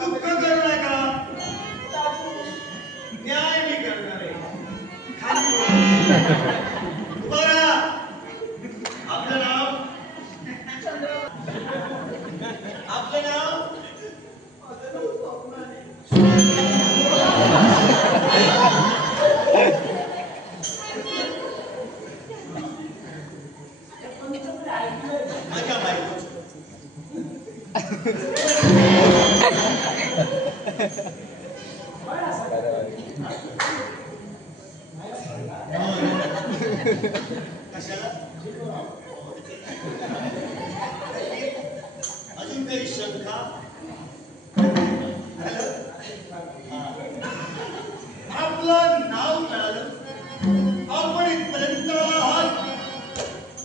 दुःख करू नका, न्याय मी करणार आहे. आपलं नाव? आपलं नाव? माझ्या बायकोचं. कशाला? अजून काही शंका? आपलं नाव मिळालं, आपण इथपर्यंत आहात,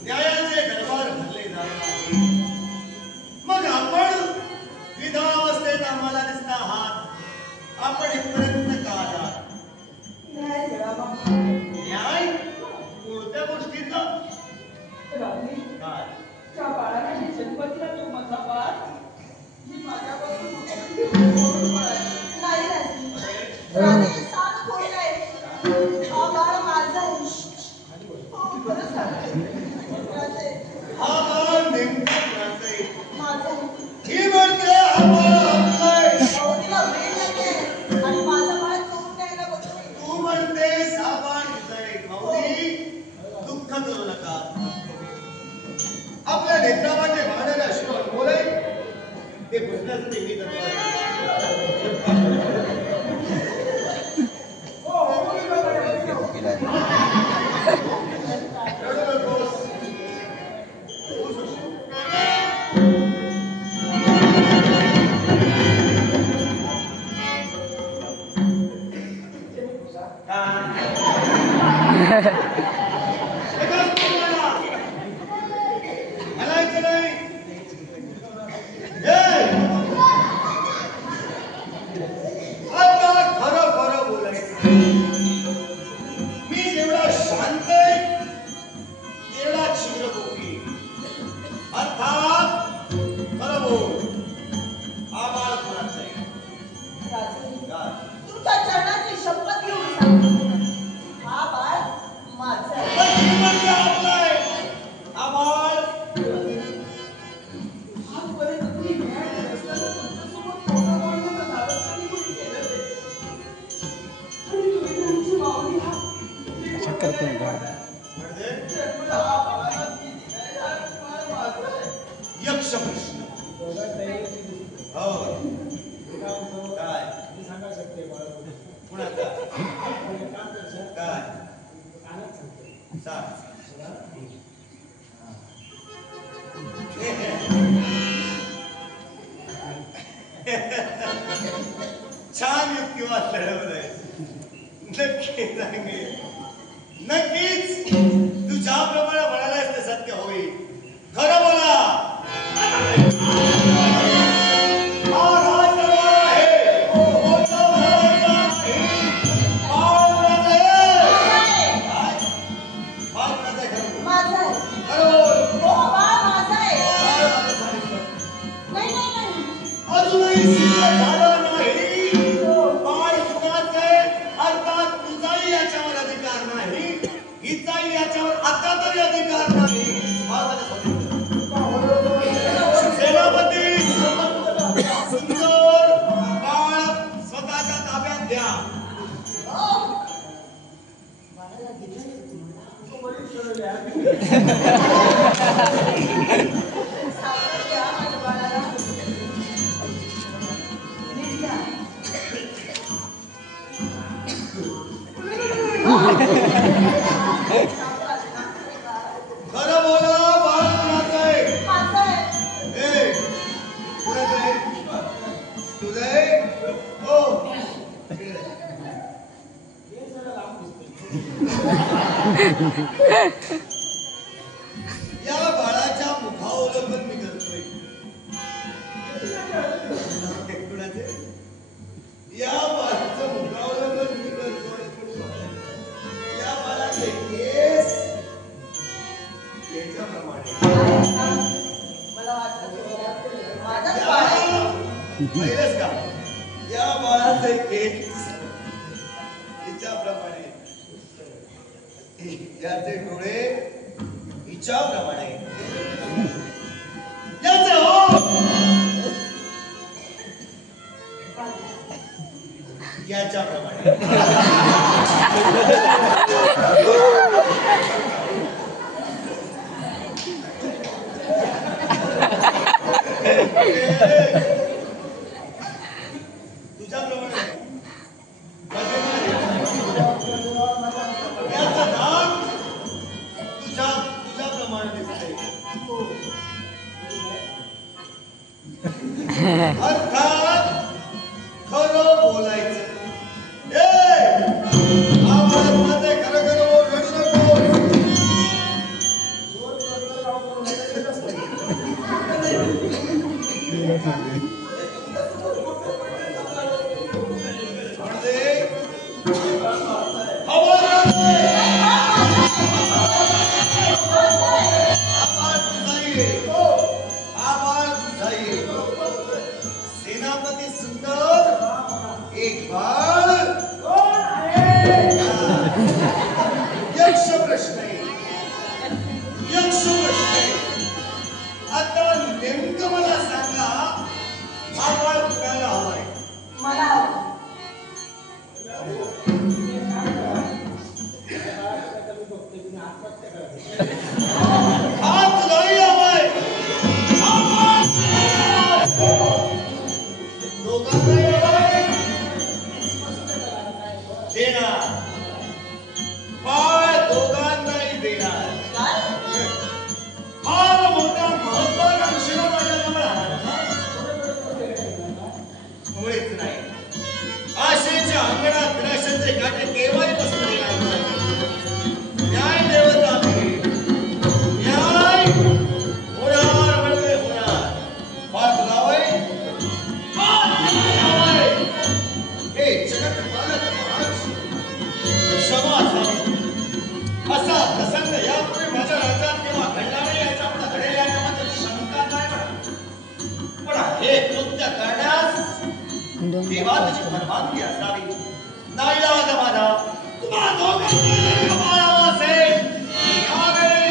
न्यायाचे दरबार भरले जात आहे. मग आपण विधावस्थेत आम्हाला दिसता आहात, आपण इथपर्यंत का आलात? न्याय कोणत्या गोष्टीचा? त्या बाळाने जन्मदिला तो माझा बाळ मी माझ्यापासून नाही रात्री सारं खोट आहे. हा बाळ माझा आहे. खरं सांगते, हा बाळ नेमका कुणाचा आहे? माझा आहे. ही म्हणते हा बाळ आपला आहे. तिला वेळ लागते आणि माझा बाळ चोरून द्यायला बघतोय. तू म्हणतेस हा बाळ तुझा आहे. माऊली, दुःख करू नका. आपल्या नेत्रावाटे वाहणारे अश्रू अनमोल आहे, ते बुजण्याचं नेहमी यक्ष प्रश्न. हो काय सांगा शकते कुणाचा काय छान युक्तिवाद लढवलंय. नक्की सांगे, नक्कीच तू ज्याप्रमाणे म्हणालास ते सत्य होईल. खरं बोला. या बाळाच्या मुखावलंबन मी करतोय. या बाळाचं मुखावलंबन मी करतोय. या बाळाचे केस याच्याप्रमाणे मला वाटतं पाहिलंच का? या बाळाचे केस याच्याप्रमाणे याचे डोळे हिच्याप्रमाणे, याचे ओठ याच्याप्रमाणे. तुझ्याप्रमाणे याचं नाक तुझ्याप्रमाणे दिसते. अर्थात खरं बोलायचं. मध्ये खरं खरं रडू नको. सेनापती सुंदर एक बाळ यक्ष प्रश्न आहे. यक्ष प्रश्न आहे. आता नेमकं मला सांगा, हा बाळ कुणाला हवाय? मला हा तुलाही हवाय. दोघांनाही हवाय. देणार बाळ दोघांनाही देणार. फार मोठा महत्वाकांक्षीला माझ्याजवळ आला ना, मुळीच नाही. आशेच्या अंगणात निराशेचे काटे केव्हाही बसले नाही. न्याय देवता आहे. न्याय होणार म्हणजे होणार. बाळ तुलावय, हे जगत पालक महाराज क्षमा असावी. असा प्रसंग यापूर्वी माझ्या राज्यात केव्हा घडला नाही याच्या मला घडेल याच्यामध्ये शंका नाही म्हणा. पण हे कृत्य करण्यास देवाची परवानगी असावी. नाईलाज माझा तुम्हा दोघांना कमाळावा असेल. यावेळी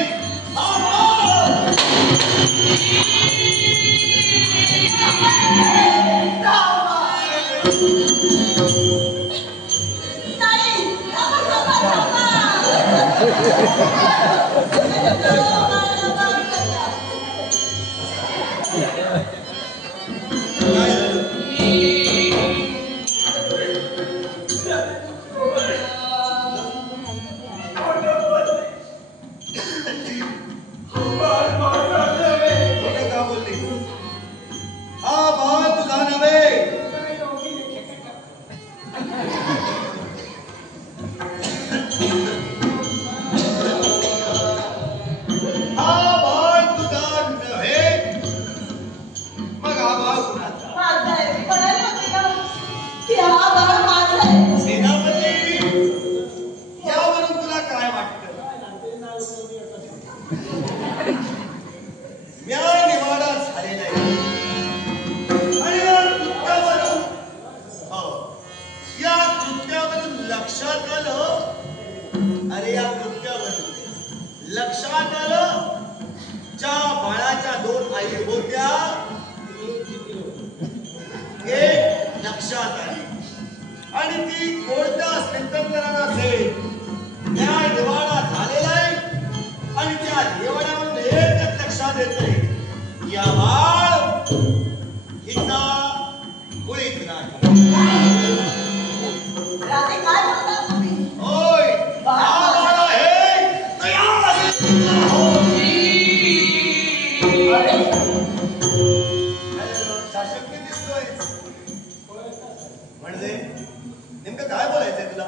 लक्षात आलं, ज्या बाळाच्या दोन आई होत्या एक लक्षात आली आणि ती कोणत्या स्थित्यंतराला असेल. न्याय निवाडा झालेला आहे आणि त्या निवाड्यावरून एकच लक्षात येते, या बाळ हिचा मुळीच नाही. राधे काय म्हणतात तुम्ही? होय, हा बाळ आहे शासकीय दिसतोय. म्हणजे नेमकं काय बोलायचंय तुला?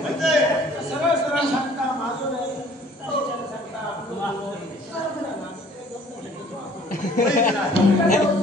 म्हणजे सरळ सरळ सांगता माझं नाही. मुळीच नाही.